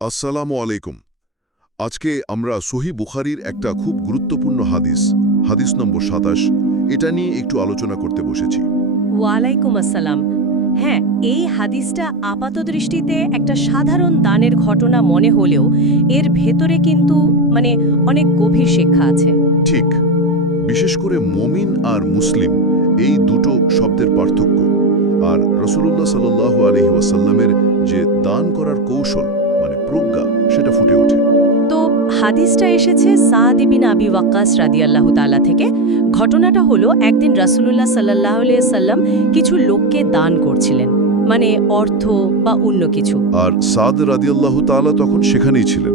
আসসালামু আলাইকুম। আজকে আমরা সহি বুখারির একটা খুব গুরুত্বপূর্ণ হাদিস হাদিস নম্বর সাতাশ। এটা নিয়ে একটু আলোচনা করতে বসেছি। ওয়ালাইকুম আসসালাম। হ্যাঁ এই হাদিসটা আপাতদৃষ্টিতে একটা সাধারণ দানের ঘটনা মনে হলেও এর ভেতরে কিন্তু মানে অনেক গভীর শিক্ষা আছে। ঠিক। বিশেষ করে মমিন আর মুসলিম এই দুটো শব্দের পার্থক্য। আর রসুল্লাহ সাল্লাহ আলহি ওয়াসাল্লামের যে দান করার কৌশল প্রজ্ঞা সেটা ফুটে ওঠে। তো হাদিসটা এসেছে সাদ আবি ওয়াক্কাস রাদিয়াল্লাহু তাআলা থেকে। ঘটনাটা হলো একদিন রাসূলুল্লাহ সাল্লাল্লাহু আলাইহি সাল্লাম কিছু লোককে দান করছিলেন। মানে অর্থ বা অন্য কিছু। আর সাদ রাদিয়াল্লাহ তাআলা তখন সেখানেই ছিলেন।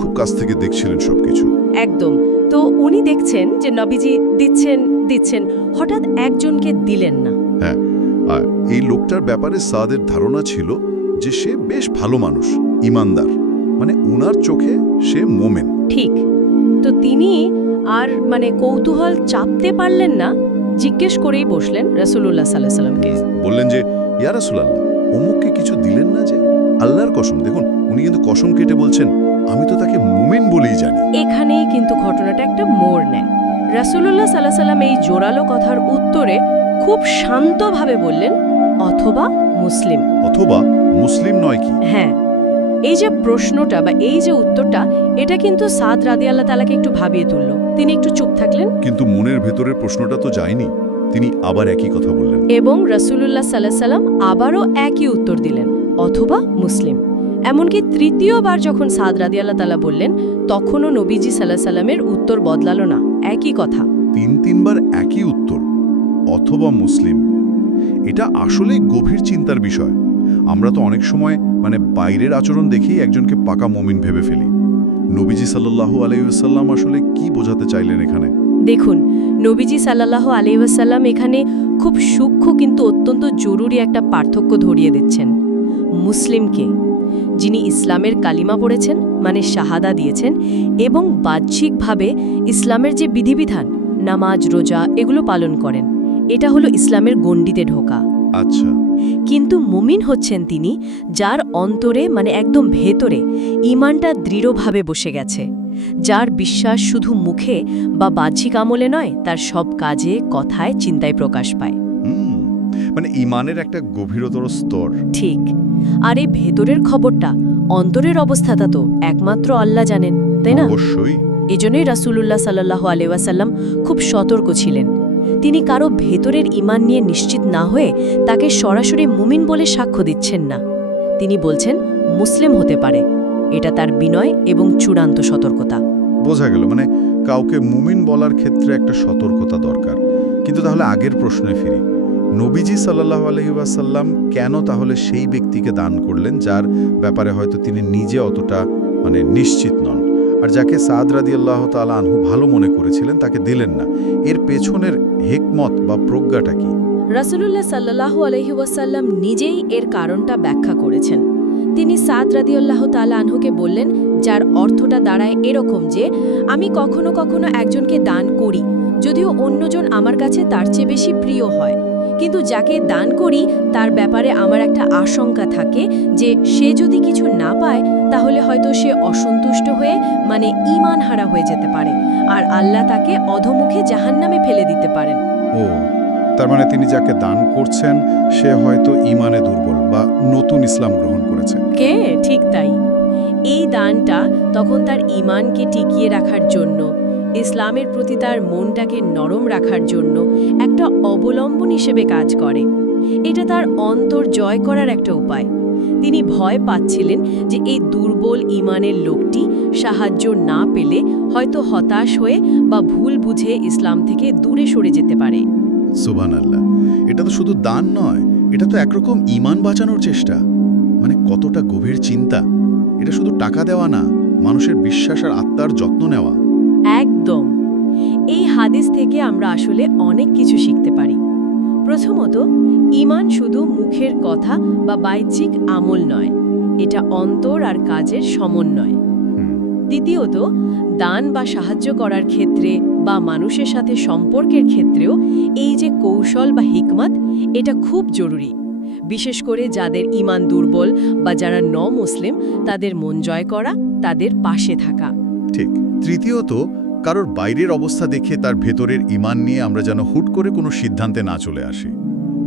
খুব কাছ থেকে দেখছিলেন সবকিছু। একদম। তো উনি দেখছেন যে নবীজি দিচ্ছেন দিচ্ছেন হঠাৎ একজনকে দিলেন না। হ্যাঁ আর এই লোকটার ব্যাপারে সাদের ধারণা ছিল যে সে বেশ ভালো মানুষ। ইমানদার। মানে উনার চোখে সে মোমেন। ঠিক। তো তিনি আর মানে কৌতূহল চাপতে পারলেন না জিজ্ঞেস করেই বসলেন রসুল্লাহ সাল্লাহ সাল্লামকে বললেন যে ইয়া ইয়ারাসুলাল্লাহ অমুককে কিছু দিলেন না যে? আল্লাহর কসম দেখুন উনি কিন্তু কসম কেটে বলছেন আমি তো তাকে মোমেন বলেই জানি। এখানেই কিন্তু ঘটনাটা একটা মোড় নেয়। রাসূলুল্লাহ সাল্লাহ সাল্লাম এই জোরালো কথার উত্তরে খুব শান্তভাবে বললেন অথবা মুসলিম। অথবা মুসলিম নয় কি? হ্যাঁ। এই যে প্রশ্নটা বা এই যে উত্তরটা এটা কিন্তু সাদ রাদি আল্লাহ তালাকে একটু ভাবিয়ে তুলল। তিনি একটু চুপ থাকলেন। কিন্তু মনের ভেতরের প্রশ্নটা তো যায়নি। তিনি আবার একই কথা বললেন। এবং রসুল্লাহ সাল্লাহ সাল্লাম আবারও একই উত্তর দিলেন অথবা মুসলিম। এমনকি তৃতীয়বার যখন সাদ রাদি আল্লাহ তালা বললেন তখনও নবীজি সাল্লাহ সাল্লামের উত্তর বদলালো না একই কথা। তিন তিনবার একই উত্তর অথবা মুসলিম। এটা আসলেই গভীর চিন্তার বিষয়। আমরা তো অনেক সময় মানে বাইরের আচরণ দেখেই একজনকে পাকা মমিন ভেবে ফেলি। নবীজি সাল্লাল্লাহু আলাইসাল্লাম আসলে কি বোঝাতে চাইলেন এখানে? দেখুন নবীজি সাল্লাহ আলিউসাল্লাম এখানে খুব সূক্ষ্ম কিন্তু অত্যন্ত জরুরি একটা পার্থক্য ধরিয়ে দিচ্ছেন। মুসলিমকে যিনি ইসলামের কালিমা পড়েছেন মানে শাহাদা দিয়েছেন এবং বাহ্যিকভাবে ইসলামের যে বিধিবিধান নামাজ রোজা এগুলো পালন করেন। এটা হলো ইসলামের গণ্ডিতে ঢোকা। আচ্ছা। কিন্তু মুমিন হচ্ছেন তিনি যার অন্তরে মানে একদম ভেতরে ইমানটা দৃঢ়ভাবে বসে গেছে। যার বিশ্বাস শুধু মুখে বা বাহ্যিক আমলে নয় তার সব কাজে কথায় চিন্তায় প্রকাশ পায়। মানে ইমানের একটা গভীরতর স্তর। ঠিক। আর এই ভেতরের খবরটা অন্তরের অবস্থাটা তো একমাত্র আল্লাহ জানেন তাই না? অবশ্যই। এজন্যই রাসূলুল্লাহ সাল্লাহ আলেওয়াসাল্লাম খুব সতর্ক ছিলেন। তিনি কারও ভেতরের ইমান নিয়ে নিশ্চিত না হয়ে তাকে সরাসরি মুমিন বলে সাক্ষ্য দিচ্ছেন না। তিনি বলছেন, মুসলিম হতে পারে। এটা তার বিনয় এবং চূড়ান্ত সতর্কতা। বোঝা গেল মানে কাউকে মুমিন বলার ক্ষেত্রে একটা সতর্কতা দরকার। কিন্তু তাহলে আগের প্রশ্নে ফিরি। নবীজি সাল্লাহ আলহিবাসাল্লাম কেন তাহলে সেই ব্যক্তিকে দান করলেন, যার ব্যাপারে হয়তো তিনি নিজে অতটা মানে নিশ্চিত নন? আর যাকে সাদ রাদি আল্লাহ তালা আনহু ভালো মনে করেছিলেন, তাকে দিলেন না। এর পেছনের হেকমত বা প্রজ্ঞাটা কি? রাসুল্লাহ সাল্লাহ আলহি ওয়াসাল্লাম নিজেই এর কারণটা ব্যাখ্যা করেছেন। তিনি সাদ রাদিউল্লাহ তালা আনহুকে বললেন, যার অর্থটা দাঁড়ায় এরকম যে, আমি কখনো কখনো একজনকে দান করি, যদিও অন্যজন আমার কাছে তার চেয়ে বেশি প্রিয় হয়। কিন্তু যাকে দান করি তার ব্যাপারে আমার একটা আশঙ্কা থাকে যে সে যদি কিছু না পায় তাহলে হয়তো সে অসন্তুষ্ট হয়ে মানে ইমান হারা হয়ে যেতে পারে। আর আল্লাহ তাকে অধমুখে জাহান্নামে ফেলে দিতে পারেন। ও তার মানে তিনি যাকে দান করছেন সে হয়তো ইমানে দুর্বল বা নতুন ইসলাম গ্রহণ করেছে। কে? ঠিক তাই। এই দানটা তখন তার ইমানকে টিকিয়ে রাখার জন্য ইসলামের প্রতি তার মনটাকে নরম রাখার জন্য একটা অবলম্বন হিসেবে কাজ করে। এটা তার অন্তর জয় করার একটা উপায়। তিনি ভয় পাচ্ছিলেন যে এই দুর্বল ইমানের লোকটি সাহায্য না পেলে হয়তো হতাশ হয়ে বা ভুল বুঝে ইসলাম থেকে দূরে সরে যেতে পারে। এটা তো শুধু দান নয়, এটা তো একরকম ইমান বাঁচানোর চেষ্টা। মানে কতটা গভীর চিন্তা। এটা শুধু টাকা দেওয়া না, মানুষের বিশ্বাস আর আত্মার যত্ন নেওয়া। একদম। এই হাদিস থেকে আমরা আসলে অনেক কিছু শিখতে পারি। প্রথমত ইমান শুধু মুখের কথা বা বাহ্যিক আমল নয়, এটা অন্তর আর কাজের সমন্বয়। দ্বিতীয়ত, দান বা সাহায্য করার ক্ষেত্রে বা মানুষের সাথে সম্পর্কের ক্ষেত্রেও এই যে কৌশল বা হিকমত, এটা খুব জরুরি। বিশেষ করে যাদের ইমান দুর্বল বা যারা ন মুসলিম তাদের মন জয় করা, তাদের পাশে থাকা। ঠিক। তৃতীয়ত, কারোর বাইরের অবস্থা দেখে তার ভেতরের ইমান নিয়ে আমরা যেন হুট করে কোনো সিদ্ধান্তে না চলে আসি।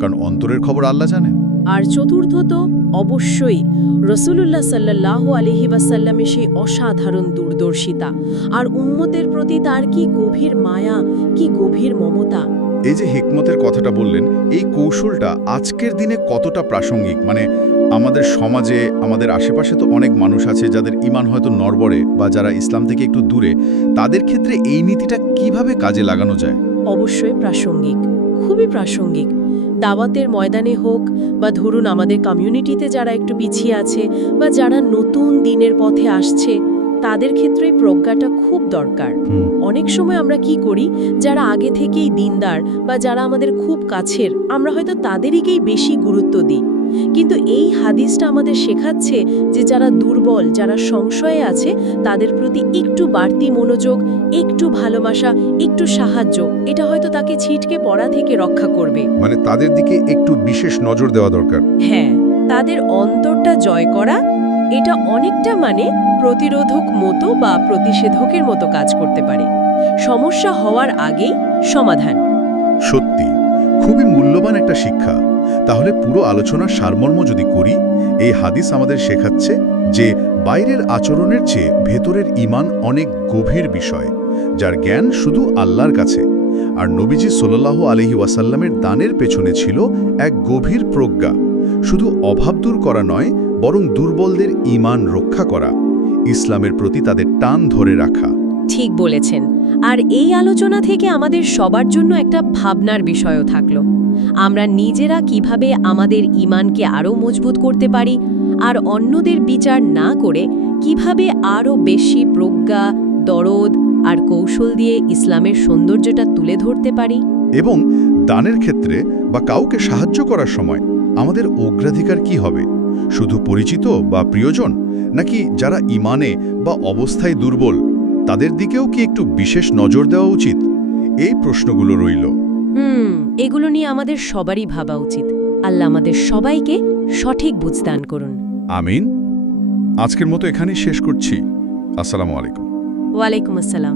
কারণ অন্তরের খবর আল্লাহ জানেন। আর চতুর্থত, অবশ্যই রসুলুল্লাহ সাল্লাহ আলহি ওয়াসাল্লামের সেই অসাধারণ দূরদর্শিতা। আর উম্মতের প্রতি তার কি গভীর মায়া, কি গভীর মমতা। এই যে হিকমতের কথাটা বললেন, এই কৌশলটা আজকের দিনে কতটা প্রাসঙ্গিক? মানে আমাদের সমাজে, আমাদের আশেপাশে তো অনেক মানুষ আছে যাদের ইমান হয়তো নড়বড়ে বা যারা ইসলাম থেকে একটু দূরে, তাদের ক্ষেত্রে এই নীতিটা কীভাবে কাজে লাগানো যায়? অবশ্যই প্রাসঙ্গিক, খুবই প্রাসঙ্গিক। দাওয়াতের ময়দানে হোক বা ধরুন আমাদের কমিউনিটিতে যারা একটু পিছিয়ে আছে বা যারা নতুন দিনের পথে আসছে তাদের ক্ষেত্রে প্রজ্ঞাটা খুব দরকার। অনেক সময় আমরা কি করি যারা আগে থেকেই দিনদার বা যারা আমাদের খুব কাছের আমরা হয়তো তাদেরকেই বেশি গুরুত্ব দিই। কিন্তু এই হাদিসটা আমাদের শেখাচ্ছে যে যারা দুর্বল যারা সংশয়ে আছে তাদের প্রতি একটু বাড়তি মনোযোগ একটু ভালোবাসা একটু সাহায্য এটা হয়তো তাকে ছিটকে পড়া থেকে রক্ষা করবে। মানে তাদের দিকে একটু বিশেষ নজর দেওয়া দরকার। হ্যাঁ তাদের অন্তরটা জয় করা এটা অনেকটা মানে প্রতিরোধক মতো বা প্রতিষেধকের মতো কাজ করতে পারে। সমস্যা হওয়ার আগেই সমাধান। সত্যি, খুবই মূল্যবান একটা শিক্ষা। তাহলে পুরো আলোচনার সারমর্ম যদি করি, এই হাদিস আমাদের শেখাচ্ছে যে বাইরের আচরণের চেয়ে ভেতরের ইমান অনেক গভীর বিষয়, যার জ্ঞান শুধু আল্লাহর কাছে। আর নবীজি সোল্লাহ আলহি ওয়াসাল্লামের দানের পেছনে ছিল এক গভীর প্রজ্ঞা। শুধু অভাব দূর করা নয় বরং দুর্বলদের ইমান রক্ষা করা ইসলামের প্রতি তাদের টান ধরে রাখা। ঠিক বলেছেন। আর এই আলোচনা থেকে আমাদের সবার জন্য একটা ভাবনার বিষয়ও থাকল। আমরা নিজেরা কীভাবে আমাদের ইমানকে আরও মজবুত করতে পারি আর অন্যদের বিচার না করে কীভাবে আরও বেশি প্রজ্ঞা দরদ আর কৌশল দিয়ে ইসলামের সৌন্দর্যটা তুলে ধরতে পারি? এবং দানের ক্ষেত্রে বা কাউকে সাহায্য করার সময় আমাদের অগ্রাধিকার কি হবে? শুধু পরিচিত বা প্রিয়জন? নাকি যারা ইমানে বা অবস্থায় দুর্বল তাদের দিকেও কি একটু বিশেষ নজর দেওয়া উচিত? এই প্রশ্নগুলো রইল। হুম এগুলো নিয়ে আমাদের সবারই ভাবা উচিত। আল্লাহ আমাদের সবাইকে সঠিক বুঝদান করুন। আমিন। আজকের মতো এখানেই শেষ করছি। আসসালামু আলাইকুম। ওয়ালাইকুম আসসালাম।